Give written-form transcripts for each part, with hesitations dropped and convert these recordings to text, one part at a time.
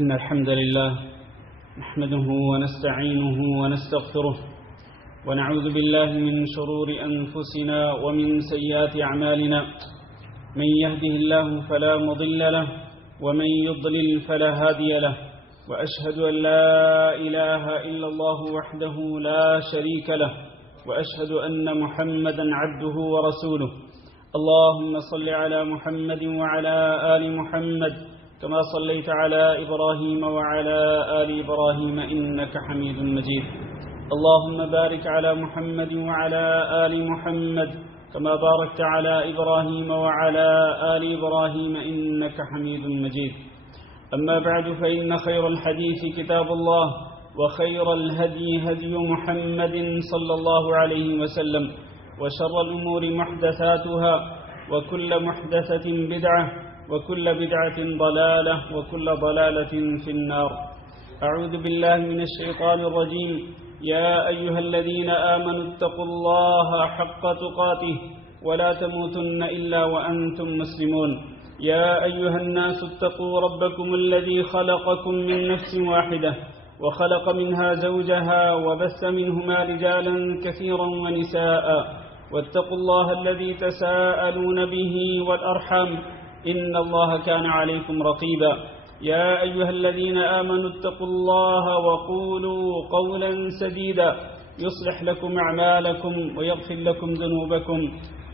إن الحمد لله نحمده ونستعينه ونستغفره ونعوذ بالله من شرور أنفسنا ومن سيئات أعمالنا من يهده الله فلا مضل له ومن يضلل فلا هادي له وأشهد أن لا إله إلا الله وحده لا شريك له وأشهد أن محمدا عبده ورسوله اللهم صل على محمد وعلى آل محمد كما صليت على إبراهيم وعلى آل إبراهيم إنك حميد مجيد اللهم بارك على محمد وعلى آل محمد كما باركت على إبراهيم وعلى آل إبراهيم إنك حميد مجيد أما بعد فإن خير الحديث كتاب الله وخير الهدي هدي محمد صلى الله عليه وسلم وشر الأمور محدثاتها وكل محدثة بدعة وكل بدعة ضلالة وكل ضلالة في النار أعوذ بالله من الشيطان الرجيم يا أيها الذين آمنوا اتقوا الله حق تقاته ولا تموتن إلا وأنتم مسلمون يا أيها الناس اتقوا ربكم الذي خلقكم من نفس واحدة وخلق منها زوجها وبث منهما رجالا كثيرا ونساء واتقوا الله الذي تساءلون به والأرحام إن الله كان عليكم رقيبا يا أيها الذين آمنوا اتقوا الله وقولوا قولا سديدا يصلح لكم أعمالكم ويغفر لكم ذنوبكم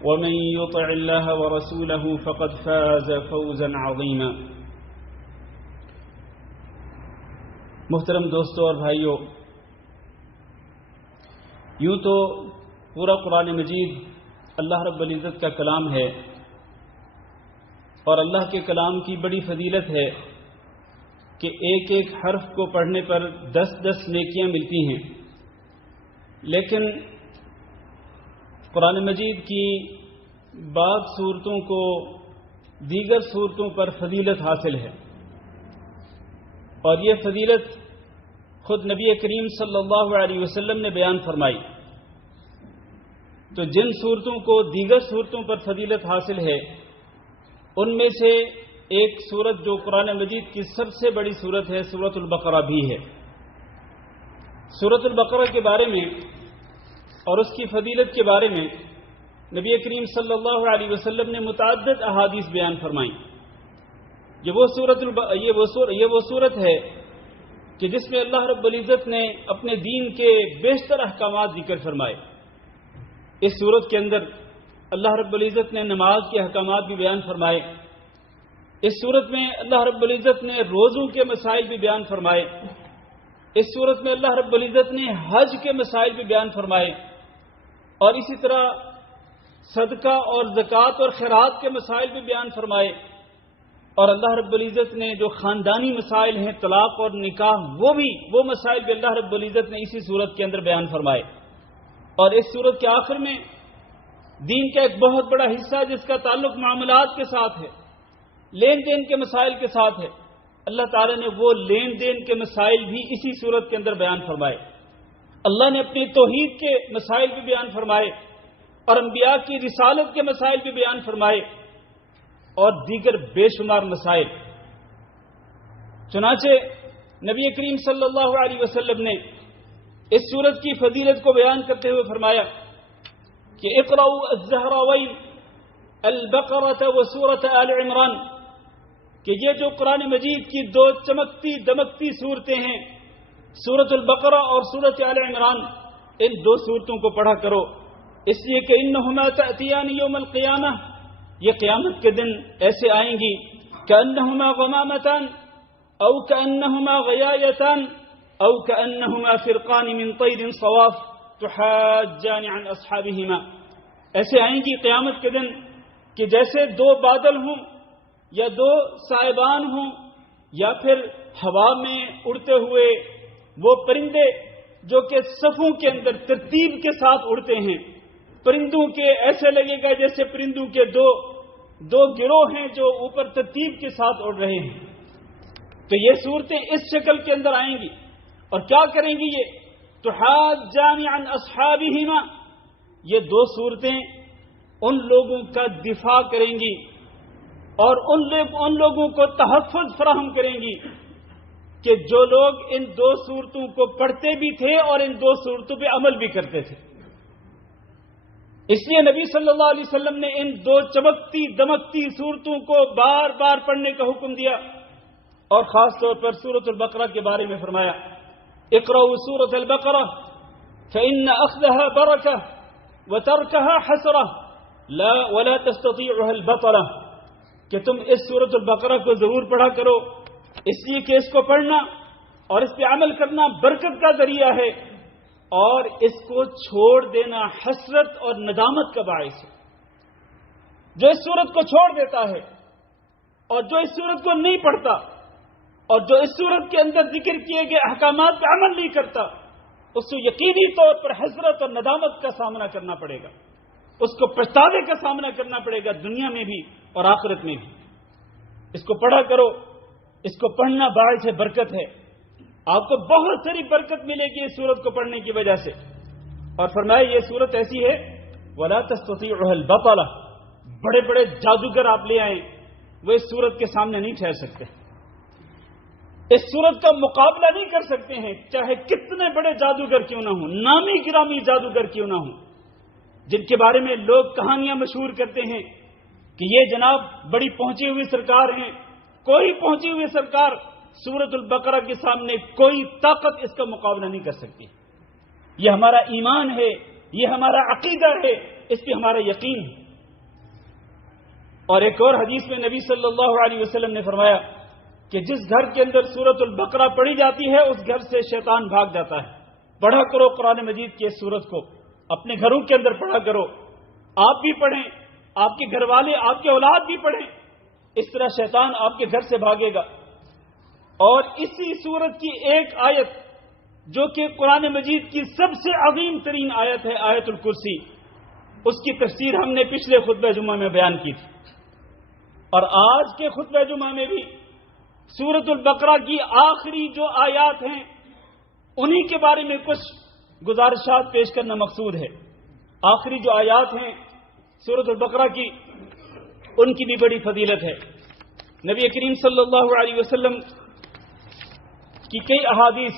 ومن يطع الله ورسوله فقد فاز فوزا عظيما محترم دوستوں اور بھائیوں، یوں تو پورا قرآن مجید اللہ رب العزت کا کلام ہے اور اللہ کے کلام کی بڑی فضیلت ہے کہ ایک ایک حرف کو پڑھنے پر 10 نیکیاں ملتی ہیں، لیکن قرآن مجید کی بعض صورتوں کو دیگر صورتوں پر فضیلت حاصل ہے، اور یہ فضیلت خود نبی کریم صلی اللہ علیہ وسلم نے بیان فرمائی۔ تو جن صورتوں کو دیگر صورتوں پر فضیلت حاصل ہے، ان میں سے ایک سورت جو قرآن مجید کی سب سے بڑی سورت ہے، سورۃ البقرہ بھی ہے۔ سورۃ البقرہ کے بارے میں اور اس کی فضیلت کے بارے میں نبی کریم صلی اللہ علیہ وسلم نے متعدد احادیث بیان فرمائیں۔ یہ وہ سورت ہے کہ جس میں اللہ رب العزت نے اپنے دین کے بیشتر احکامات ذکر فرمائے۔ اس سورت کے اندر اللہ رب العزت نے نماز کے احکامات بھی بیان فرمائے۔ اس سورت میں اللہ رب العزت نے روزوں کے مسائل بھی بیان فرمائے۔ اس سورت میں اللہ رب العزت نے حج کے مسائل بھی بیان فرمائے، اور اسی طرح صدقہ اور زکوٰۃ اور خیرات کے مسائل بھی بیان فرمائے، اور اللہ رب العزت نے جو خاندانی مسائل ہیں، طلاق اور نکاح، وہ مسائل بھی اللہ رب العزت نے اسی سورت کے اندر بیان فرمائے۔ اور اس سورت کے آخر میں دین کا ایک بہت بڑا حصہ جس کا تعلق معاملات کے ساتھ ہے، لین دین کے مسائل کے ساتھ ہے، اللہ تعالیٰ نے وہ لین دین کے مسائل بھی اسی سورت کے اندر بیان فرمائے۔ اللہ نے اپنی توحید کے مسائل بھی بیان فرمائے، اور انبیاء کی رسالت کے مسائل بھی بیان فرمائے، اور دیگر بے شمار مسائل۔ چنانچہ نبی کریم صلی اللہ علیہ وسلم نے اس سورت کی فضیلت کو بیان کرتے ہوئے فرمایا کہ اقرؤوا الزہراوین البقرۃ وسورۃ آل عمران، کہ یہ جو قرآن مجید کی 2 چمکتی دمکتی صورتیں ہیں، سورۃ البقرہ اور سورۃ آل عمران، ان 2 صورتوں کو پڑھا کرو، اس لیے کہ انہما تأتیان یوم القیامہ، یہ قیامت کے دن ایسے آئیں گی کأنہما غمامتان او کأنہما غیایتان او کأنہما فرقان من طیر صواف تحاجان عن اصحابہما، ایسے آئیں گی قیامت کے دن کہ جیسے 2 بادل ہوں یا 2 سائبان ہوں، یا پھر ہوا میں اڑتے ہوئے وہ پرندے جو کہ صفوں کے اندر ترتیب کے ساتھ اڑتے ہیں، پرندوں کے ایسے لگے گا جیسے پرندوں کے دو گروہ ہیں جو اوپر ترتیب کے ساتھ اڑ رہے ہیں۔ تو یہ صورتیں اس شکل کے اندر آئیں گی، اور کیا کریں گی؟ یہ تحاجان عن اصحابہما، یہ 2 صورتیں ان لوگوں کا دفاع کریں گی اور ان لوگوں کو تحفظ فراہم کریں گی کہ جو لوگ ان دو صورتوں کو پڑھتے بھی تھے اور ان دو صورتوں پہ عمل بھی کرتے تھے. اس لیے نبی صلی اللہ علیہ وسلم نے ان دو چمکتی دمکتی صورتوں کو بار بار پڑھنے کا حکم دیا، اور خاص طور پر سورۃ البقرہ کے بارے میں فرمایا اقرؤوا سورۃ البقرہ فإن أخذها بركة وتركها حسرة لا ولا تستطيعها البطلة، کہ تم اس سورۃ البقرہ کو ضرور پڑھا کرو، اس لیے کہ اس کو پڑھنا اور اس پہ عمل کرنا برکت کا ذریعہ ہے، اور اس کو چھوڑ دینا حسرت اور ندامت کا باعث ہے. جو اس سورت کو چھوڑ دیتا ہے اور جو اس سورت کو نہیں پڑھتا اور جو اس سورت کے اندر ذکر کیے گئے احکامات پہ عمل نہیں کرتا، اس کو یقینی طور پر حسرت اور ندامت کا سامنا کرنا پڑے گا، اس کو پچھتاوے کا سامنا کرنا پڑے گا دنیا میں بھی اور آخرت میں بھی. اس کو پڑھا کرو، اس کو پڑھنا باعث برکت ہے، آپ کو بہت ساری برکت ملے گی اس سورت کو پڑھنے کی وجہ سے. اور فرمایا یہ سورت ایسی ہے وَلَا تَسْتَطِيعُهَا الْبَطَلَةُ، بڑے بڑے جادوگر آپ لے آئیں وہ اس سورت کے سامنے نہیں ٹھہر سکتے، اس سورت کا مقابلہ نہیں کر سکتے ہیں، چاہے کتنے بڑے جادوگر کیوں نہ ہوں، نامی گرامی جادوگر کیوں نہ ہوں، جن کے بارے میں لوگ کہانیاں مشہور کرتے ہیں کہ یہ جناب بڑی پہنچی ہوئی سرکار ہیں. کوئی پہنچی ہوئی سرکار سورۃ البقرہ کے سامنے کوئی طاقت اس کا مقابلہ نہیں کر سکتی. یہ ہمارا ایمان ہے، یہ ہمارا عقیدہ ہے، اس پہ ہمارا یقین ہے. اور ایک اور حدیث میں نبی صلی اللہ علیہ وسلم نے فرمایا کہ جس گھر کے اندر سورۃ البقرہ پڑھی جاتی ہے اس گھر سے شیطان بھاگ جاتا ہے. پڑھا کرو قرآن مجید کی اس سورت کو، اپنے گھروں کے اندر پڑھا کرو، آپ بھی پڑھیں، آپ کے گھر والے، آپ کے اولاد بھی پڑھیں، اس طرح شیطان آپ کے گھر سے بھاگے گا. اور اسی سورت کی ایک آیت جو کہ قرآن مجید کی سب سے عظیم ترین آیت ہے، آیت الکرسی، اس کی تفسیر ہم نے پچھلے خطبہ جمعہ میں بیان کی تھی، اور آج کے خطبہ جمعہ میں بھی سورۃ البقرہ کی آخری جو آیات ہیں انہی کے بارے میں کچھ گزارشات پیش کرنا مقصود ہے. آخری جو آیات ہیں سورۃ البقرہ کی، ان کی بھی بڑی فضیلت ہے. نبی کریم صلی اللہ علیہ وسلم کی کئی احادیث،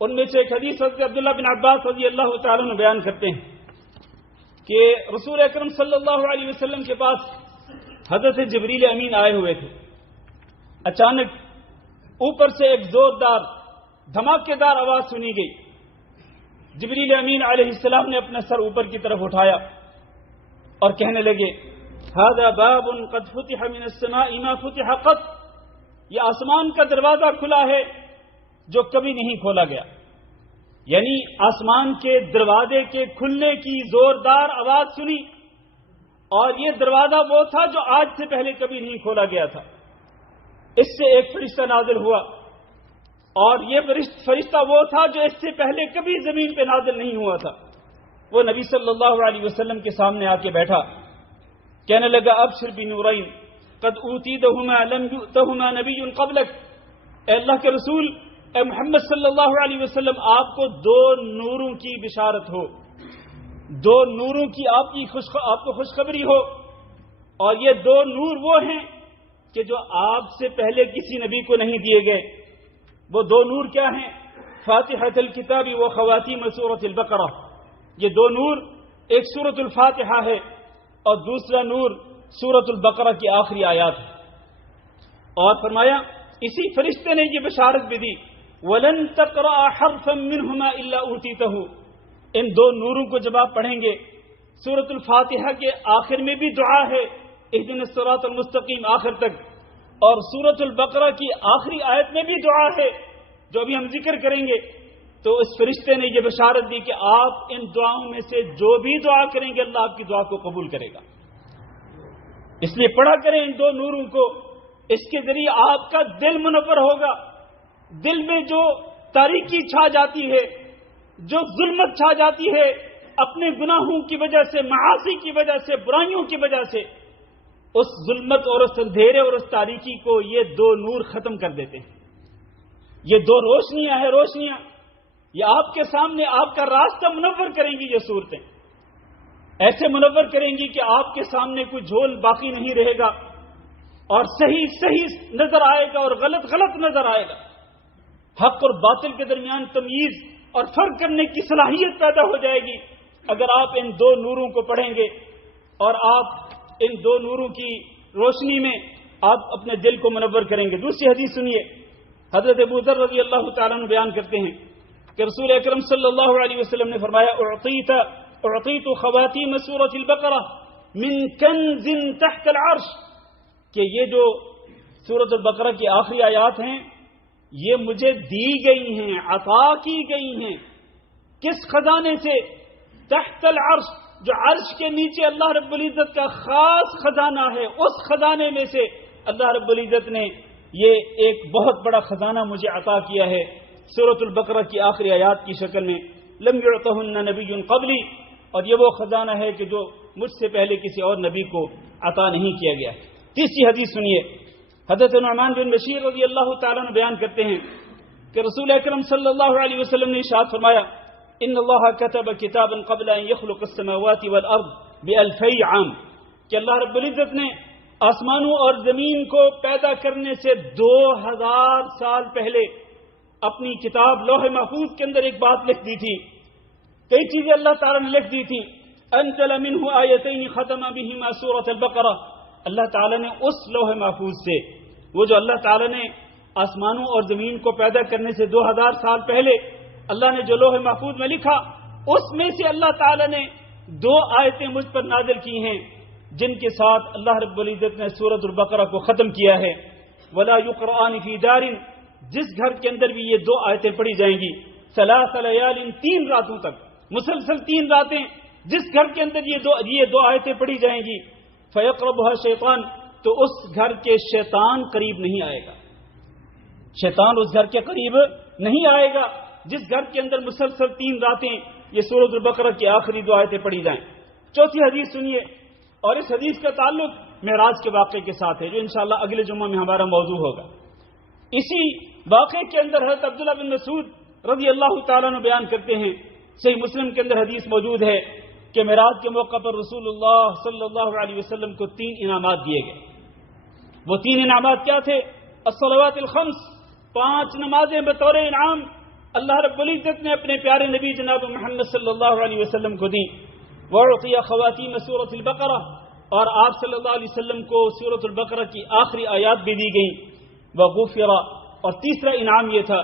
ان میں سے ایک حدیث حضرت عبداللہ بن عباس رضی اللہ تعالیٰ عنہ بیان کرتے ہیں کہ رسول اکرم صلی اللہ علیہ وسلم کے پاس حضرت جبریل امین آئے ہوئے تھے. اچانک اوپر سے ایک زوردار دھماکے دار آواز سنی گئی. جبریل امین علیہ السلام نے اپنا سر اوپر کی طرف اٹھایا اور کہنے لگے هذا باب قد فتح من السماء ما فتح قط، یہ آسمان کا دروازہ کھلا ہے جو کبھی نہیں کھولا گیا. یعنی آسمان کے دروازے کے کھلنے کی زوردار آواز سنی، اور یہ دروازہ وہ تھا جو آج سے پہلے کبھی نہیں کھولا گیا تھا. اس سے ایک فرشتہ نازل ہوا، اور یہ فرشتہ وہ تھا جو اس سے پہلے کبھی زمین پہ نازل نہیں ہوا تھا. وہ نبی صلی اللہ علیہ وسلم کے سامنے آ کے بیٹھا، کہنے لگا ابشر بنورین قد اوتیتہما لم یؤتہما نبی قبلک، اے اللہ کے رسول، اے محمد صلی اللہ علیہ وسلم، آپ کو دو نوروں کی بشارت ہو، دو نوروں کی آپ کو خوشخبری ہو. اور یہ دو نور وہ ہیں کہ جو آپ سے پہلے کسی نبی کو نہیں دیے گئے. وہ دو نور کیا ہیں؟ فاتحۃ الکتاب و خواتیم سورۃ البقرہ. یہ دو نور، ایک سورۃ الفاتحہ ہے اور دوسرا نور سورۃ البقرہ کی آخری آیات ہے. اور فرمایا اسی فرشتے نے یہ بشارت بھی دی وَلَن تَقْرَأَ حَرْفًا مِّنْهُمَا إِلَّا أُوتِيتَهُ. ان دو نوروں کو جب آپ پڑھیں گے، سورۃ الفاتحہ کے آخر میں بھی دعا ہے اهدنا الصراط المستقیم آخر تک، اور سورۃ البقرہ کی آخری آیت میں بھی دعا ہے جو ابھی ہم ذکر کریں گے. تو اس فرشتے نے یہ بشارت دی کہ آپ ان دعاؤں میں سے جو بھی دعا کریں گے اللہ آپ کی دعا کو قبول کرے گا. اس لیے پڑھا کریں ان دو نوروں کو، اس کے ذریعے آپ کا دل منور ہوگا. دل میں جو تاریکی چھا جاتی ہے، جو ظلمت چھا جاتی ہے اپنے گناہوں کی وجہ سے، معاصی کی وجہ سے، برائیوں کی وجہ سے، اس ظلمت اور اس اندھیرے اور اس تاریکی کو یہ دو نور ختم کر دیتے ہیں. یہ دو روشنیاں ہیں، روشنیاں یہ آپ کے سامنے آپ کا راستہ منور کریں گی. یہ صورتیں ایسے منور کریں گی کہ آپ کے سامنے کوئی جھول باقی نہیں رہے گا، اور صحیح صحیح نظر آئے گا اور غلط غلط نظر آئے گا. حق اور باطل کے درمیان تمیز اور فرق کرنے کی صلاحیت پیدا ہو جائے گی اگر آپ ان دو نوروں کو پڑھیں گے اور آپ ان دو نوروں کی روشنی میں آپ اپنے دل کو منور کریں گے۔ دوسری حدیث سنیے، حضرت ابو ذر رضی اللہ تعالیٰ عنہ بیان کرتے ہیں کہ رسول اکرم صلی اللہ علیہ وسلم نے فرمایا اعطیت خواتیم سورۃ البقرہ من کنز تحت العرش، کہ یہ جو سورۃ البقرہ کی آخری آیات ہیں یہ مجھے دی گئی ہیں، عطا کی گئی ہیں۔ کس خزانے سے؟ تحت العرش، جو عرش کے نیچے اللہ رب العزت کا خاص خزانہ ہے، اس خزانے میں سے اللہ رب العزت نے یہ ایک بہت بڑا خزانہ مجھے عطا کیا ہے سورۃ البقرہ کی آخری آیات کی شکل میں، لم یعطہن نبی قبلی، اور یہ وہ خزانہ ہے کہ جو مجھ سے پہلے کسی اور نبی کو عطا نہیں کیا گیا۔ تیسری حدیث سنیے، حضرت نعمان بن بشیر رضی اللہ تعالیٰ عنہ بیان کرتے ہیں کہ رسول اکرم صلی اللہ علیہ وسلم نے ارشاد فرمایا ان اللہ کتب کتابا قبل ان یخلق السماوات والارض ب2000 عام، کہ اللہ رب العزت نے آسمانوں اور زمین کو پیدا کرنے سے 2000 سال پہلے اپنی کتاب لوح محفوظ کے اندر ایک بات لکھ دی تھی، کئی چیزیں اللہ تعالیٰ نے لکھ دی تھی۔ انزل منہ آیتین ختم بہما سورۃ البقرہ، اللہ تعالیٰ نے اس لوح محفوظ سے، وہ جو اللہ تعالیٰ نے آسمانوں اور زمین کو پیدا کرنے سے 2000 سال پہلے اللہ نے جو لوح محفوظ میں لکھا، اس میں سے اللہ تعالیٰ نے 2 آیتیں مجھ پر نازل کی ہیں جن کے ساتھ اللہ رب العزت نے سورۃ البقرہ کو ختم کیا ہے۔ ولا یقرآن فی دار، جس گھر کے اندر بھی یہ 2 آیتیں پڑھی جائیں گی، 3 لیال، 3 راتوں تک، مسلسل 3 راتیں جس گھر کے اندر یہ 2 آیتیں پڑھی جائیں گی، فیقربها شیطان، تو اس گھر کے شیطان قریب نہیں آئے گا، شیطان اس گھر کے قریب نہیں آئے گا جس گھر کے اندر مسلسل 3 راتیں یہ سورۃ البقرہ کی آخری 2 آیتیں پڑھی جائیں۔ چوتھی حدیث سنیے، اور اس حدیث کا تعلق معراج کے واقعے کے ساتھ ہے جو انشاءاللہ اگلے جمعہ میں ہمارا موضوع ہوگا۔ اسی واقعے کے اندر حضرت عبداللہ بن مسعود رضی اللہ تعالیٰ عنہ بیان کرتے ہیں، صحیح مسلم کے اندر حدیث موجود ہے کہ معراج کے موقع پر رسول اللہ صلی اللہ علیہ وسلم کو 3 انعامات دیے گئے۔ وہ 3 انعامات کیا تھے؟ الصلوات الخمس، 5 نمازیں بطور انعام اللہ رب العزت نے اپنے پیارے نبی جناب محمد صلی اللہ علیہ وسلم کو دی۔ وَأُعْطِيَ خَوَاتِيمَ سُورَةِ الْبَقَرَةِ، اور آپ صلی اللہ علیہ وسلم کو سورۃ البقرہ کی آخری آیات بھی دی گئیں۔ وَغُفِرَ، اور تیسرا انعام یہ تھا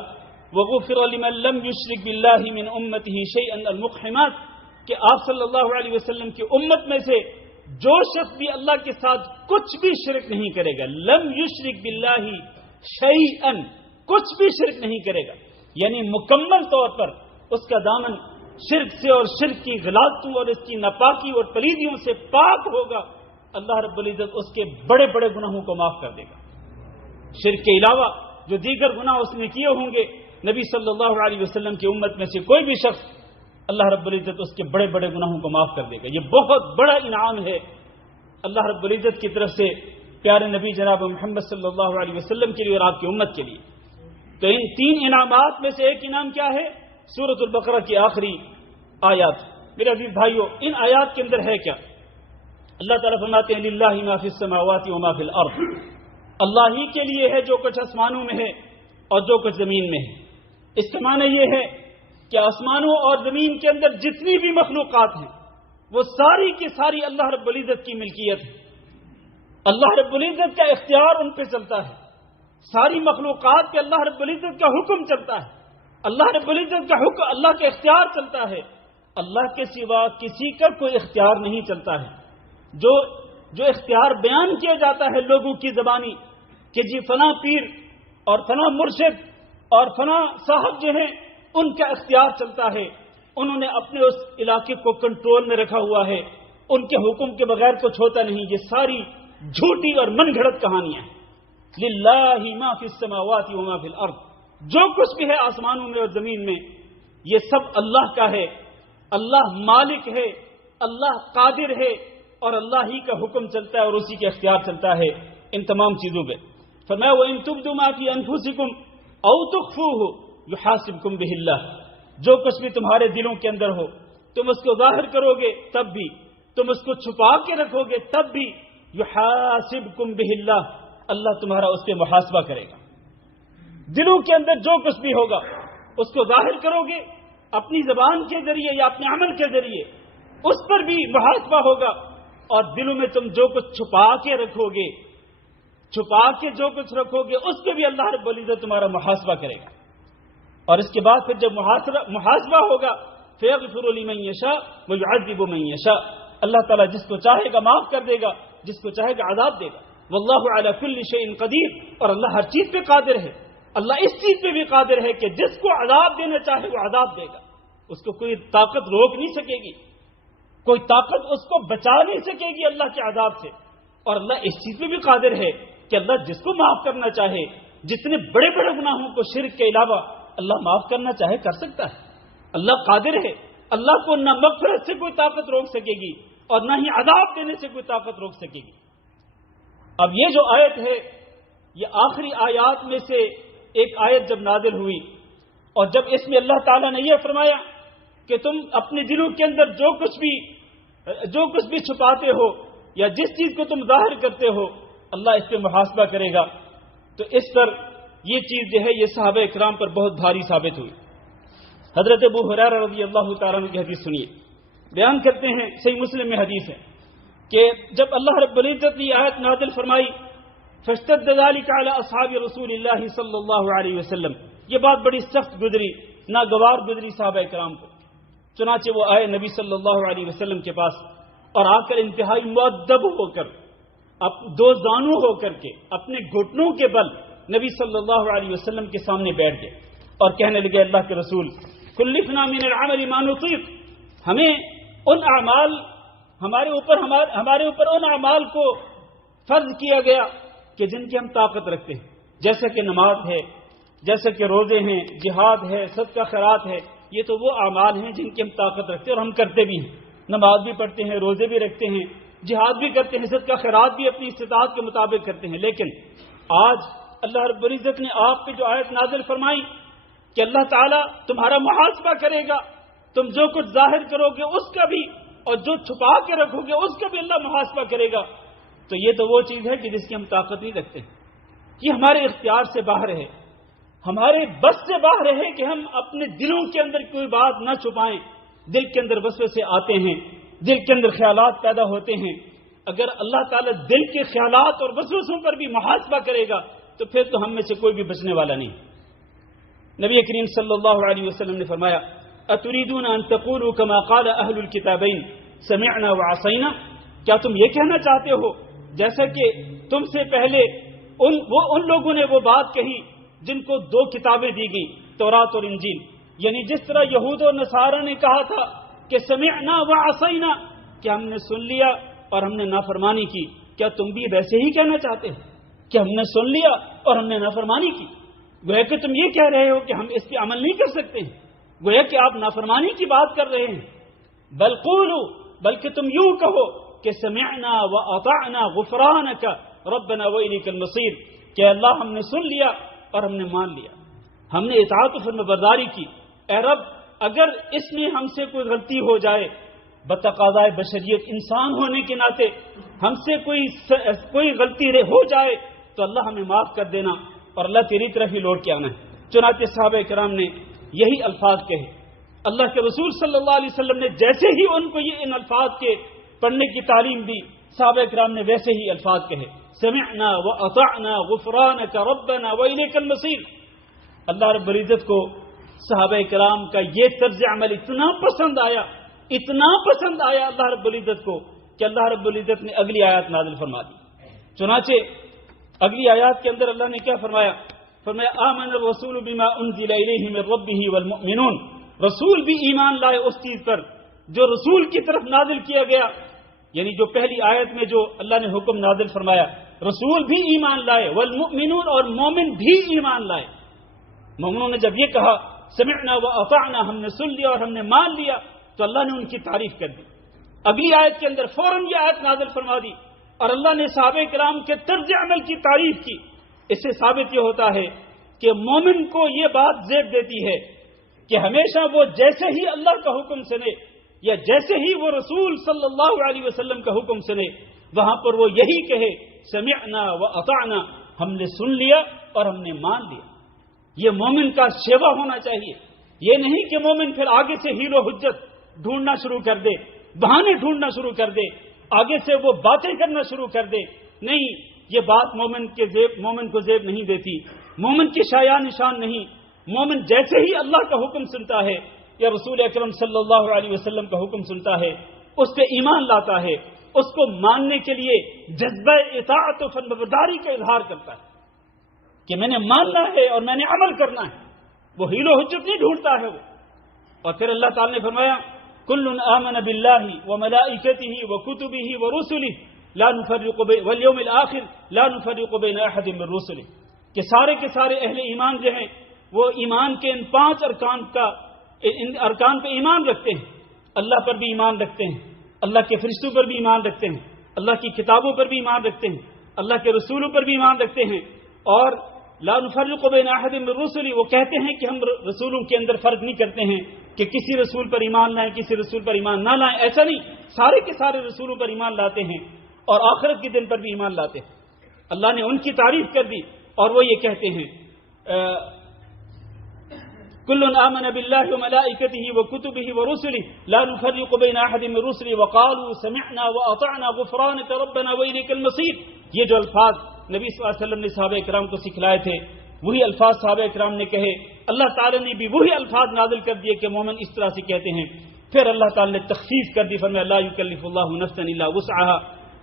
وَغُفِرَ لِمَن لَّمْ يُشْرِكْ بِاللَّهِ مِنْ أُمَّتِهِ شَيْئًا الْمُقْحِمَاتِ، کہ آپ صلی اللہ علیہ وسلم کی امت میں سے جو شخص بھی اللہ کے ساتھ کچھ بھی شرک نہیں کرے گا، لم یشرک باللہ شیئا، کچھ بھی شرک نہیں کرے گا، یعنی مکمل طور پر اس کا دامن شرک سے اور شرک کی غلاظتوں اور اس کی ناپاکی اور پلیدیوں سے پاک ہوگا، اللہ رب العزت اس کے بڑے بڑے گناہوں کو معاف کر دے گا۔ شرک کے علاوہ جو دیگر گناہ اس نے کیے ہوں گے، نبی صلی اللہ علیہ وسلم کی امت میں سے کوئی بھی شخص، اللہ رب العزت اس کے بڑے بڑے گناہوں کو معاف کر دے گا۔ یہ بہت بڑا انعام ہے اللہ رب العزت کی طرف سے پیارے نبی جناب محمد صلی اللہ علیہ وسلم کے لیے اور آپ کی امت کے لیے۔ تو ان 3 انعامات میں سے ایک انعام کیا ہے؟ سورۃ البقرہ کی آخری آیات۔ میرے عزیز بھائیوں، ان آیات کے اندر ہے کیا؟ اللہ تعالیٰ فرماتے ہیں للہ ما فی السماوات وما فی الارض، اللہ ہی کے لیے ہے جو کچھ آسمانوں میں ہے اور جو کچھ زمین میں ہے۔ اس کا معنی یہ ہے کہ آسمانوں اور زمین کے اندر جتنی بھی مخلوقات ہیں وہ ساری کی ساری اللہ رب العزت کی ملکیت ہے، اللہ رب العزت کا اختیار ان پہ چلتا ہے، ساری مخلوقات پہ اللہ رب العزت کا حکم چلتا ہے، اللہ رب العزت کا حکم، اللہ کا اختیار چلتا ہے، اللہ کے سوا کسی کا کوئی اختیار نہیں چلتا ہے۔ جو اختیار بیان کیا جاتا ہے لوگوں کی زبانی کہ جی فلاں پیر اور فلاں مرشد اور فلاں صاحب جو ہیں ان کا اختیار چلتا ہے، انہوں نے اپنے اس علاقے کو کنٹرول میں رکھا ہوا ہے، ان کے حکم کے بغیر کچھ ہوتا نہیں، یہ ساری جھوٹی اور من گھڑت کہانیاں ہیں۔ للہ ما فی السماوات وما فی الارض، جو کچھ بھی ہے آسمانوں میں اور زمین میں یہ سب اللہ کا ہے، اللہ مالک ہے، اللہ قادر ہے، اور اللہ ہی کا حکم چلتا ہے اور اسی کے اختیار چلتا ہے ان تمام چیزوں پہ۔ فرمایا وَإِن تُبْدُوا مَا فِي أَنفُسِكُمْ أَوْ تُخْفُوهُ يُحَاسِبْكُم بِهِ اللَّهُ، جو کچھ بھی تمہارے دلوں کے اندر ہو تم اس کو ظاہر کرو گے تب بھی، تم اس کو چھپا کے رکھو گے تب بھی، يُحَاسِبْكُم بِهِ اللَّهُ، اللہ تمہارا اس پہ محاسبہ کرے گا۔ دلوں کے اندر جو کچھ بھی ہوگا اس کو ظاہر کرو گے اپنی زبان کے ذریعے یا اپنے عمل کے ذریعے، اس پر بھی محاسبہ ہوگا، اور دلوں میں تم جو کچھ چھپا کے رکھو گے، چھپا کے جو کچھ رکھو گے اس پہ بھی اللہ رب العزت تمہارا محاسبہ کرے گا۔ اور اس کے بعد پھر جب محاسبہ ہوگا فَيَغْفِرُ لِمَن يَشَاءُ وَيُعَذِّبُ مَن يَشَاءُ، اللہ تعالیٰ جس کو چاہے گا معاف کر دے گا، جس کو چاہے گا عذاب دے گا۔ وَاللَّهُ عَلَى كُلِّ شَيْءٍ قَدِيرٌ، اور اللہ ہر چیز پہ قادر ہے، اللہ اس چیز پہ بھی قادر ہے کہ جس کو عذاب دینا چاہے وہ عذاب دے گا، اس کو کوئی طاقت روک نہیں سکے گی، کوئی طاقت اس کو بچا نہیں سکے گی اللہ کے عذاب سے۔ اور اللہ اس چیز پہ بھی قادر ہے کہ اللہ جس کو معاف کرنا چاہے، جتنے بڑے بڑے گناہوں کو شرک کے علاوہ اللہ معاف کرنا چاہے کر سکتا ہے۔ اللہ قادر ہے، اللہ کو نہ مغفرت سے کوئی طاقت روک سکے گی اور نہ ہی عذاب دینے سے کوئی طاقت روک سکے گی۔ اب یہ جو آیت ہے یہ آخری آیات میں سے ایک آیت جب نازل ہوئی، اور جب اس میں اللہ تعالیٰ نے یہ فرمایا کہ تم اپنے دلوں کے اندر جو کچھ بھی چھپاتے ہو یا جس چیز کو تم ظاہر کرتے ہو اللہ اس پہ محاسبہ کرے گا، تو اس پر یہ چیز جو ہے یہ صحابہ اکرام پر بہت بھاری ثابت ہوئی۔ حضرت ابو ہریرہ رضی اللہ تعالیٰ عنہ کی حدیث سنیے، بیان کرتے ہیں، صحیح مسلم میں حدیث ہے کہ جب اللہ رب العزت نے آیت نازل فرمائی فَاشْتَدَّ ذَلِكَ عَلَى أَصْحَابِ رسول اللہ صلی اللہ علیہ وسلم، یہ بات بڑی سخت گزری، ناگوار گزری صحابہ اکرام کو، چنانچہ وہ آئے نبی صلی اللہ علیہ وسلم کے پاس اور آ کر انتہائی مؤدب ہو کر، دو زانو ہو کر کے اپنے گھٹنوں کے بل نبی صلی اللہ علیہ وسلم کے سامنے بیٹھ گئے اور کہنے لگے اللہ کے رسول کلفنا من العمل ما نطيق، ہمیں ان اعمال ہمارے اوپر ان اعمال کو فرض کیا گیا کہ جن کی ہم طاقت رکھتے ہیں، جیسا کہ نماز ہے، جیسا کہ روزے ہیں، جہاد ہے، صدقہ خیرات ہے، یہ تو وہ اعمال ہیں جن کی ہم طاقت رکھتے ہیں اور ہم کرتے بھی ہیں، نماز بھی پڑھتے ہیں، روزے بھی رکھتے ہیں، جہاد بھی کرتے ہیں، صدقہ خیرات بھی اپنی استطاعت کے مطابق کرتے ہیں۔ لیکن آج اللہ رب العزت نے آپ پہ جو آیت نازل فرمائی کہ اللہ تعالیٰ تمہارا محاسبہ کرے گا، تم جو کچھ ظاہر کرو گے اس کا بھی اور جو چھپا کے رکھو گے اس کا بھی اللہ محاسبہ کرے گا، تو یہ تو وہ چیز ہے کہ جس کی ہم طاقت نہیں رکھتے، یہ ہمارے اختیار سے باہر ہے، ہمارے بس سے باہر ہے کہ ہم اپنے دلوں کے اندر کوئی بات نہ چھپائیں۔ دل کے اندر وسوسے آتے ہیں، دل کے اندر خیالات پیدا ہوتے ہیں، اگر اللہ تعالیٰ دل کے خیالات اور وسوسوں پر بھی محاسبہ کرے گا تو پھر تو ہم میں سے کوئی بھی بچنے والا نہیں۔ نبی کریم صلی اللہ علیہ وسلم نے فرمایا اتریدون ان تقولوا كما قال اهل الكتابين سمعنا وعصينا، کیا تم یہ کہنا چاہتے ہو جیسا کہ تم سے پہلے ان لوگوں نے وہ بات کہی جن کو دو کتابیں دی گئیں، تورات اور انجیل، یعنی جس طرح یہود و نصارہ نے کہا تھا کہ سمعنا وعصینا، کہ ہم نے سن لیا اور ہم نے نافرمانی کی، کیا تم بھی ویسے ہی کہنا چاہتے ہو کہ ہم نے سن لیا اور ہم نے نافرمانی کی؟ گویا کہ تم یہ کہہ رہے ہو کہ ہم اس پہ عمل نہیں کر سکتے ہیں، گویا کہ آپ نافرمانی کی بات کر رہے ہیں۔ بل قولوا، بلکہ تم یوں کہو کہ سمعنا واطعنا غفرانک ربنا والیک المصیر، کہ اللہ ہم نے سن لیا اور ہم نے مان لیا، ہم نے اطاعت و فرمانبرداری کی، اے رب اگر اس میں ہم سے کوئی غلطی ہو جائے، بتقاضائے بشریت انسان ہونے کے ناطے ہم سے کوئی غلطی ہو جائے تو اللہ ہمیں معاف کر دینا اور اللہ تیری طرف ہی لوٹ کے آنا ہے۔ چنانچہ صحابہ کرام نے یہی الفاظ کہے، اللہ کے رسول صلی اللہ علیہ وسلم نے جیسے ہی ان کو یہ ان الفاظ کے پڑھنے کی تعلیم دی، صحابہ کرام نے ویسے ہی الفاظ کہے، سمعنا واطعنا غفرانک ربنا والیک المصیر۔ اللہ رب العزت کو صحابہ کرام کا یہ طرز عمل اتنا پسند آیا اللہ رب العزت کو کہ اللہ رب العزت نے اگلی آیات نازل فرما دی۔ چنانچہ اگلی آیات کے اندر اللہ نے کیا فرمایا آمن الرسول بما انزل الیہ من ربہ والمؤمنون، رسول بھی ایمان لائے اس چیز پر جو رسول کی طرف نازل کیا گیا، یعنی جو پہلی آیت میں جو اللہ نے حکم نازل فرمایا، رسول بھی ایمان لائے، والمؤمنون اور مومن بھی ایمان لائے۔ مومنوں نے جب یہ کہا سمعنا واطعنا، ہم نے سن لیا اور ہم نے مان لیا، تو اللہ نے ان کی تعریف کر دی۔ اگلی آیت کے اندر فوراً یہ آیت نازل فرما دی اور اللہ نے صحابہ کرام کے طرز عمل کی تعریف کی۔ اس سے ثابت یہ ہوتا ہے کہ مومن کو یہ بات زیب دیتی ہے کہ ہمیشہ وہ جیسے ہی اللہ کا حکم سنے یا جیسے ہی وہ رسول صلی اللہ علیہ وسلم کا حکم سنے، وہاں پر وہ یہی کہے سمعنا واطعنا، ہم نے سن لیا اور ہم نے مان لیا۔ یہ مومن کا شیوا ہونا چاہیے. یہ نہیں کہ مومن پھر آگے سے ہیل و حجت ڈھونڈنا شروع کر دے, بہانے ڈھونڈنا شروع کر دے, آگے سے وہ باتیں کرنا شروع کر دے. نہیں, یہ بات مومن کو زیب نہیں دیتی, مومن کی شایع نشان نہیں. مومن جیسے ہی اللہ کا حکم سنتا ہے یا رسول اکرم صلی اللہ علیہ وسلم کا حکم سنتا ہے, اس پہ ایمان لاتا ہے, اس کو ماننے کے لیے جذبہ اطاعت و فرمانبرداری کا اظہار کرتا ہے کہ میں نے ماننا ہے اور میں نے عمل کرنا ہے. وہ ہیل و حجت نہیں ڈھونڈتا ہے وہ. اور پھر اللہ تعالی نے فرمایا کل آمن باللہ وملائکتہ وکتبہ ورسلہ لا نفرق والیوم الآخر لا نفرق بین احد من رسلہ, کہ سارے کے سارے اہل ایمان جو ہیں وہ ایمان کے ان 5 ارکان پہ ایمان رکھتے ہیں. اللہ پر بھی ایمان رکھتے ہیں, اللہ کے فرشتوں پر بھی ایمان رکھتے ہیں, اللہ کی کتابوں پر بھی ایمان رکھتے ہیں, اللہ کے رسولوں پر بھی ایمان رکھتے ہیں. اور لا نفرق بین احد من رسلہ, وہ کہتے ہیں کہ ہم رسولوں کے اندر فرق نہیں کرتے ہیں کہ کسی رسول پر ایمان لائیں کسی رسول پر ایمان نہ لائیں. ایسا نہیں, سارے کے سارے رسولوں پر ایمان لاتے ہیں اور آخرت کے دن پر بھی ایمان لاتے ہیں. اللہ نے ان کی تعریف کر دی اور وہ یہ کہتے ہیں کل آمن باللہ وملائکتہ وکتبہ ورسلہ لا نفرق بین احد من رسلہ وقالوا سمعنا واطعنا غفرانک ربنا والیک المصیر. یہ جو الفاظ نبی صلی اللہ علیہ وسلم نے صحابہ اکرام کو سکھلائے تھے, وہی الفاظ صحابہ اکرام نے کہے. اللہ تعالی نے بھی وہی الفاظ نازل کر دیے کہ مومن اس طرح سے کہتے ہیں. پھر اللہ تعالی نے تخفیف کر دی, فرمایا لا یکلف اللہ نفسا الا وسعها.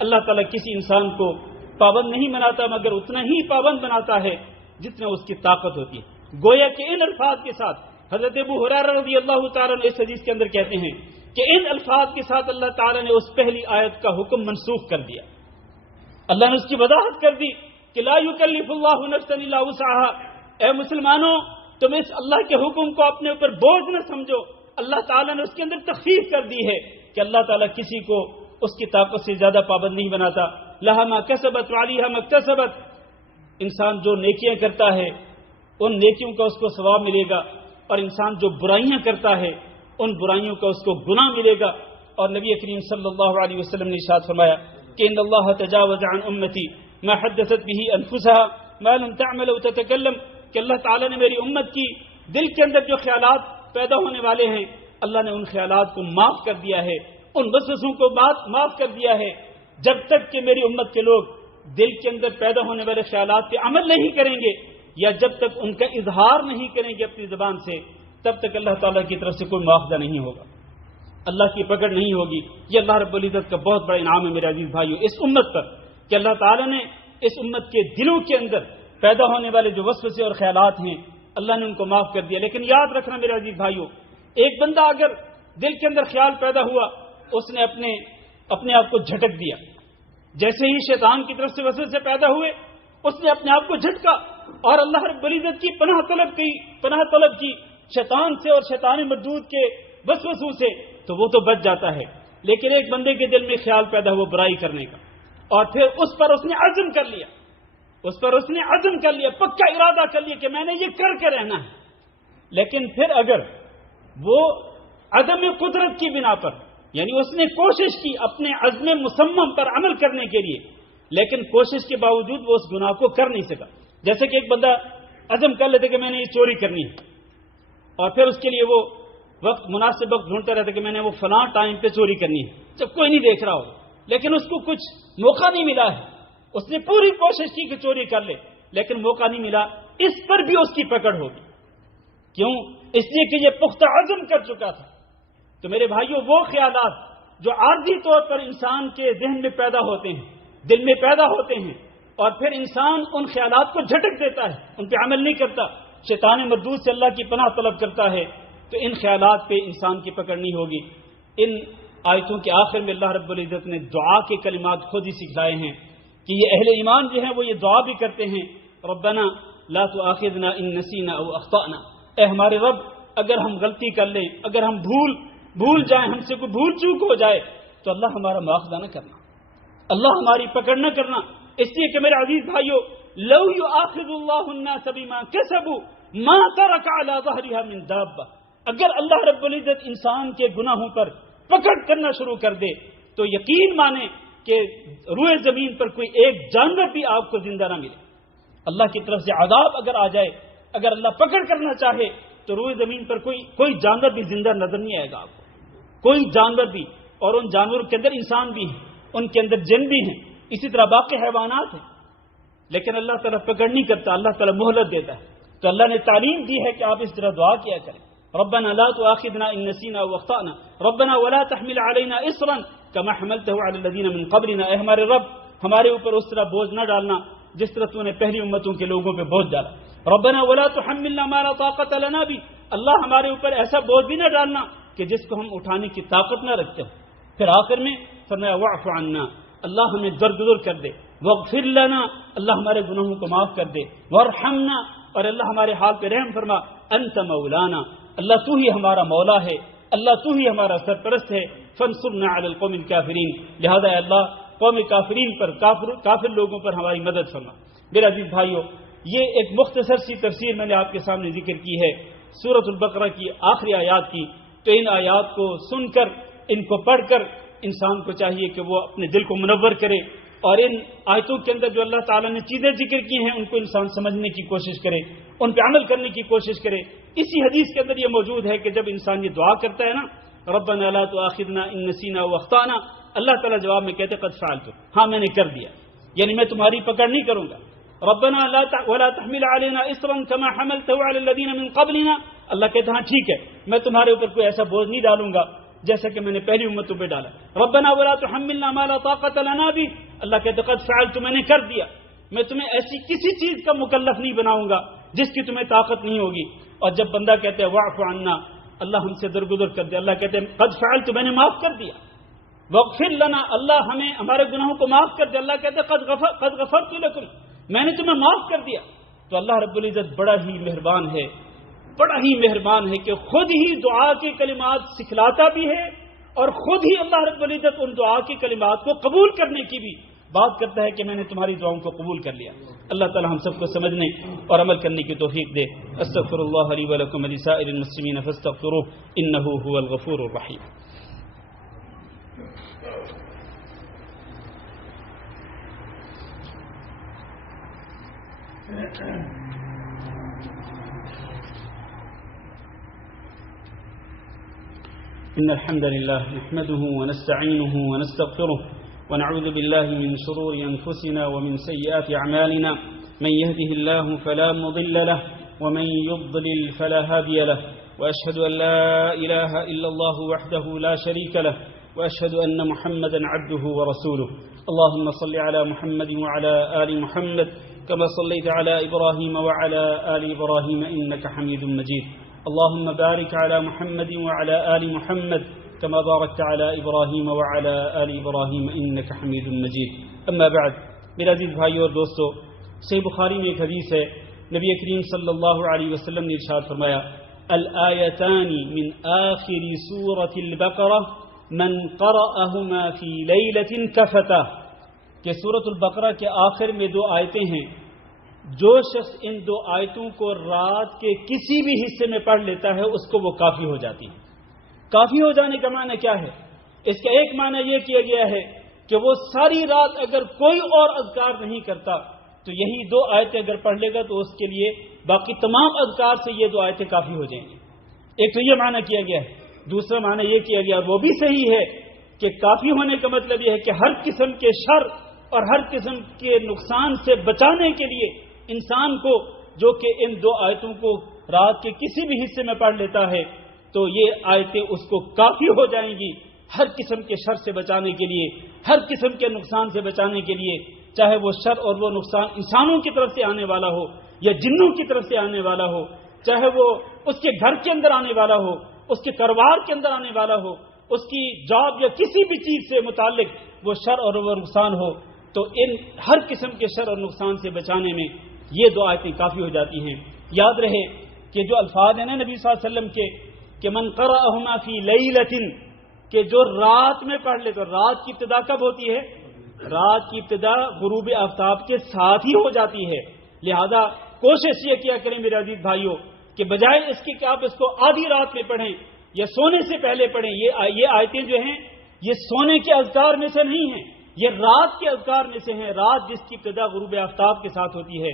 اللہ تعالی کسی انسان کو پابند نہیں بناتا مگر اتنا ہی پابند بناتا ہے جتنا اس کی طاقت ہوتی ہے. گویا کہ ان الفاظ کے ساتھ حضرت ابو ہریرہ رضی اللہ تعالیٰ عنہ اس حدیث کے اندر کہتے ہیں کہ ان الفاظ کے ساتھ اللہ تعالیٰ نے اس پہلی آیت کا حکم منسوخ کر دیا. اللہ نے اس کی وضاحت کر دی کہ لا یکلف اللہ نفسا الا وسعها. اے مسلمانوں, تم اس اللہ کے حکم کو اپنے اوپر بوجھ نہ سمجھو. اللہ تعالیٰ نے اس کے اندر تخفیف کر دی ہے کہ اللہ تعالیٰ کسی کو اس کی طاقت سے زیادہ پابند نہیں بناتا. لہا ما کسبت وعلیہا ما اکتسبت. انسان جو نیکیاں کرتا ہے ان نیکیوں کا اس کو ثواب ملے گا, اور انسان جو برائیاں کرتا ہے ان برائیوں کا اس کو گناہ ملے گا. اور نبی کریم صلی اللہ علیہ وسلم نے ارشاد فرمایا کہ ان اللہ تجاوز عن امتی ما حدثت به انفسها ما لم تعمل وتتكلم, کہ اللہ تعالیٰ نے میری امت کی دل کے اندر جو خیالات پیدا ہونے والے ہیں اللہ نے ان خیالات کو معاف کر دیا ہے, ان وسوسوں کو معاف کر دیا ہے. جب تک کہ میری امت کے لوگ دل کے اندر پیدا ہونے والے خیالات پہ عمل نہیں کریں گے یا جب تک ان کا اظہار نہیں کریں گے اپنی زبان سے, تب تک اللہ تعالیٰ کی طرف سے کوئی مواخذہ نہیں ہوگا, اللہ کی پکڑ نہیں ہوگی. یہ اللہ رب العزت کا بہت بڑا انعام ہے میرے عزیز بھائیو اس امت پر کہ اللہ تعالیٰ نے اس امت کے دلوں کے اندر پیدا ہونے والے جو وسوسے اور خیالات ہیں اللہ نے ان کو معاف کر دیا. لیکن یاد رکھنا میرے عزیز بھائیو, ایک بندہ اگر دل کے اندر خیال پیدا ہوا اس نے اپنے آپ کو جھٹک دیا. جیسے ہی شیطان کی طرف سے وسوسے پیدا ہوئے اس نے اپنے آپ کو جھٹکا اور اللہ رب العزت کی پناہ طلب کی شیطان سے اور شیطان مردود کے وسوسوں سے, تو وہ تو بچ جاتا ہے. لیکن ایک بندے کے دل میں خیال پیدا ہوا برائی کرنے کا اور پھر اس پر اس نے عزم کر لیا, پکا ارادہ کر لیا کہ میں نے یہ کر کے رہنا ہے. لیکن پھر اگر وہ عدم قدرت کی بنا پر, یعنی اس نے کوشش کی اپنے عزم مصمم پر عمل کرنے کے لیے, لیکن کوشش کے باوجود وہ اس گناہ کو کر نہیں سکا. جیسے کہ ایک بندہ عزم کر لیتے کہ میں نے یہ چوری کرنی ہے اور پھر اس کے لیے وہ مناسب وقت ڈھونڈتا رہتا کہ میں نے وہ فلاں ٹائم پہ چوری کرنی ہے جب کوئی نہیں دیکھ رہا ہو, لیکن اس کو کچھ موقع نہیں ملا ہے. اس نے پوری کوشش کی کہ چوری کر لے لیکن موقع نہیں ملا. اس پر بھی اس کی پکڑ ہوگی. کیوں؟ اس لیے کہ یہ پختہ عزم کر چکا تھا. تو میرے بھائیوں, وہ خیالات جو عارضی طور پر انسان کے ذہن میں پیدا ہوتے ہیں, دل میں پیدا ہوتے ہیں, اور پھر انسان ان خیالات کو جھٹک دیتا ہے, ان پہ عمل نہیں کرتا, شیطان مردود سے اللہ کی پناہ طلب کرتا ہے, تو ان خیالات پہ انسان کی پکڑ نہیں ہوگی. ان آیتوں کے آخر میں اللہ رب العزت نے دعا کے کلمات خود ہی سکھلائے ہیں کہ یہ اہل ایمان جو ہیں وہ یہ دعا بھی کرتے ہیں, ربنا لا تؤاخذنا ان نسینا او اخطأنا. اے ہمارے رب, اگر ہم غلطی کر لیں, اگر ہم بھول جائیں, ہم سے کوئی بھول چوک ہو جائے تو اللہ ہمارا مواخذہ نہ کرنا, اللہ ہماری پکڑ نہ کرنا. اس لیے کہ میرے عزیز بھائیو, لو یؤاخذ اللہ الناس بما کسبوا ما ترک علی ظہرها من دابہ. اگر اللہ رب العزت انسان کے گناہوں پر پکڑ کرنا شروع کر دے تو یقین مانے کہ روئے زمین پر کوئی ایک جانور بھی آپ کو زندہ نہ ملے. اللہ کی طرف سے عذاب اگر آ جائے اگر اللہ پکڑ کرنا چاہے تو روئے زمین پر کوئی جانور بھی زندہ نظر نہیں آئے گا آپ کو، کوئی جانور بھی، اور ان جانوروں کے اندر انسان بھی ہیں، ان کے اندر جن بھی ہیں، اسی طرح باقی حیوانات ہیں، لیکن اللہ تعالیٰ پکڑ نہیں کرتا، اللہ تعالیٰ مہلت دیتا ہے۔ تو اللہ نے تعلیم دی ہے کہ آپ اس طرح دعا کیا کریں، ربنا لا تؤاخذنا ان نسینا او اخطانا ربنا ولا تحمل علينا اصرا كما حملته على الذين من قبلنا، اے ہمارے رب ہمارے اوپر اس طرح بوجھ نہ ڈالنا جس طرح تو نے پہلی امتوں کے لوگوں پہ بوجھ ڈالا، ربنا ولا تحملنا ما لا طاقت لنا به، اللہ ہمارے اوپر ایسا بوجھ بھی نہ ڈالنا کہ جس کو ہم اٹھانے کی طاقت نہ رکھتے ہو۔ پھر آخر میں فرمایا واعف عنا، اللہ ہمیں درگزر کر دے، واغفر لنا، اللہ ہمارے گناہوں کو معاف کر دے، وارحمنا، اور اللہ ہمارے حال پہ رحم فرما، انت مولانا، اللہ تو ہی ہمارا مولا ہے، اللہ تو ہی ہمارا سرپرست ہے، فانصرنا علی القوم الکافرین، لہذا اے اللہ قوم کافرین پر، کافر لوگوں پر ہماری مدد فرما۔ میرے عزیز بھائیو، یہ ایک مختصر سی تفسیر میں نے آپ کے سامنے ذکر کی ہے سورۃ البقرہ کی آخری آیات کی، تو ان آیات کو سن کر، ان کو پڑھ کر انسان کو چاہیے کہ وہ اپنے دل کو منور کرے، اور ان آیتوں کے اندر جو اللہ تعالیٰ نے چیزیں ذکر کی ہیں ان کو انسان سمجھنے کی کوشش کرے، ان پہ عمل کرنے کی کوشش کرے۔ اسی حدیث کے اندر یہ موجود ہے کہ جب انسان یہ دعا کرتا ہے نا، ربنا لا تؤاخذنا ان نسینا واخطانا، اللہ تعالیٰ جواب میں کہتے قد فعلت، ہاں میں نے کر دیا، یعنی میں تمہاری پکڑ نہیں کروں گا۔ ربنا ولا تحمل علينا اصرا كما حملته على الذين من قبلنا، اللہ کہتا ہاں ٹھیک ہے، میں تمہارے اوپر کوئی ایسا بوجھ نہیں ڈالوں گا جیسا کہ میں نے پہلی امتوں پہ ڈالا۔ ربنا ولا تحملنا ما لا طاقت لنا به، اللہ کہتے قد فعلت، میں نے کر دیا، میں تمہیں ایسی کسی چیز کا مکلف نہیں بناؤں گا جس کی تمہیں طاقت نہیں ہوگی۔ اور جب بندہ کہتے ہیں واعف عنا، اللہ ہم سے درگزر کر دے، اللہ کہتے ہیں قد فعلت، میں نے معاف کر دیا، واغفر لنا، اللہ ہمیں ہمارے گناہوں کو معاف کر دے، اللہ کہتے ہیں قد غفرت لکم، میں نے تمہیں معاف کر دیا۔ تو اللہ رب العزت بڑا ہی مہربان ہے، بڑا ہی مہربان ہے کہ خود ہی دعا کے کلمات سکھلاتا بھی ہے، اور خود ہی اللہ رب العزت ان دعا کے کلمات کو قبول کرنے کی بھی بات کرتا ہے کہ میں نے تمہاری دعاؤں کو قبول کر لیا۔ اللہ تعالی ہم سب کو سمجھنے اور عمل کرنے کی توفیق دے۔ استغفر اللہ لی ولکم ولسائر المسلمین فاستغفروہ انہ هو الغفور الرحیم۔ إن الحمد لله نحمده ونستعينه ونستغفره ونعوذ بالله من شرور أنفسنا ومن سيئات أعمالنا، من يهده الله فلا مضل له ومن يضلل فلا هادي له، وأشهد أن لا إله إلا الله وحده لا شريك له، وأشهد أن محمدا عبده ورسوله۔ اللهم صل على محمد وعلى آل محمد كما صليت على إبراهيم وعلى آل إبراهيم إنك حميد مجيد، اللهم بارك على محمد وعلى آل محمد كما باركت على إبراهيم وعلى آل إبراهيم إنك حميد مجيد۔ أما بعد، میرے عزیز بھائیو اور دوستو، صحیح بخاری میں ایک حدیث ہے، نبی کریم صلی اللہ علیہ وسلم نے ارشاد فرمایا الآیتان من آخر سورة البقرة من قرأهما في ليلة كفتہ، کہ سورۃ البقرہ کے آخر میں دو آیتیں ہیں، جو شخص ان دو آیتوں کو رات کے کسی بھی حصے میں پڑھ لیتا ہے اس کو وہ کافی ہو جاتی ہے۔ کافی ہو جانے کا معنی کیا ہے؟ اس کا ایک معنی یہ کیا گیا ہے کہ وہ ساری رات اگر کوئی اور اذکار نہیں کرتا تو یہی دو آیتیں اگر پڑھ لے گا تو اس کے لیے باقی تمام اذکار سے یہ دو آیتیں کافی ہو جائیں گی۔ ایک تو یہ معنی کیا گیا ہے، دوسرا معنی یہ کیا گیا، وہ بھی صحیح ہے کہ کافی ہونے کا مطلب یہ ہے کہ ہر قسم کے شر اور ہر قسم کے نقصان سے بچانے کے لیے انسان کو، جو کہ ان دو آیتوں کو رات کے کسی بھی حصے میں پڑھ لیتا ہے تو یہ آیتیں اس کو کافی ہو جائیں گی ہر قسم کے شر سے بچانے کے لیے، ہر قسم کے نقصان سے بچانے کے لیے، چاہے وہ شر اور وہ نقصان انسانوں کی طرف سے آنے والا ہو یا جنوں کی طرف سے آنے والا ہو، چاہے وہ اس کے گھر کے اندر آنے والا ہو، اس کے کاروبار کے اندر آنے والا ہو، اس کی جاب یا کسی بھی چیز سے متعلق وہ شر اور وہ نقصان ہو، تو ان ہر قسم کے شر اور نقصان سے بچانے میں یہ دو آیتیں کافی ہو جاتی ہیں۔ یاد رہے کہ جو الفاظ ہیں نا نبی صلی اللہ علیہ وسلم کے کہ من قرأہما فی لیلۃ، کہ جو رات میں پڑھ لے، تو رات کی ابتدا کب ہوتی ہے؟ رات کی ابتدا غروب آفتاب کے ساتھ ہی ہو جاتی ہے، لہذا کوشش یہ کیا کریں میرے عزیز بھائیوں کہ بجائے اس کی کہ آپ اس کو آدھی رات میں پڑھیں یا سونے سے پہلے پڑھیں، یہ آیتیں جو ہیں یہ سونے کے اذکار میں سے نہیں ہیں، یہ رات کے اذکار میں سے ہیں۔ رات جس کی ابتدا غروب آفتاب کے ساتھ ہوتی ہے،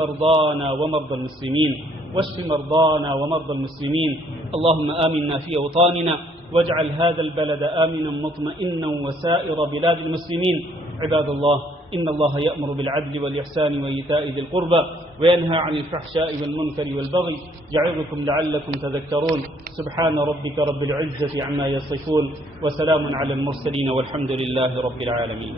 مرضانا ومرضى المسلمين واشف مرضانا ومرضى المسلمين اللهم آمنا في أوطاننا واجعل هذا البلد آمنا مطمئنا وسائر بلاد المسلمين. عباد الله، إن الله يأمر بالعدل والإحسان وإيتاء ذي القربى وينهى عن الفحشاء والمنكر والبغي يعظكم لعلكم تذكرون. سبحان ربك رب العزة عما يصفون وسلام على المرسلين والحمد لله رب العالمين.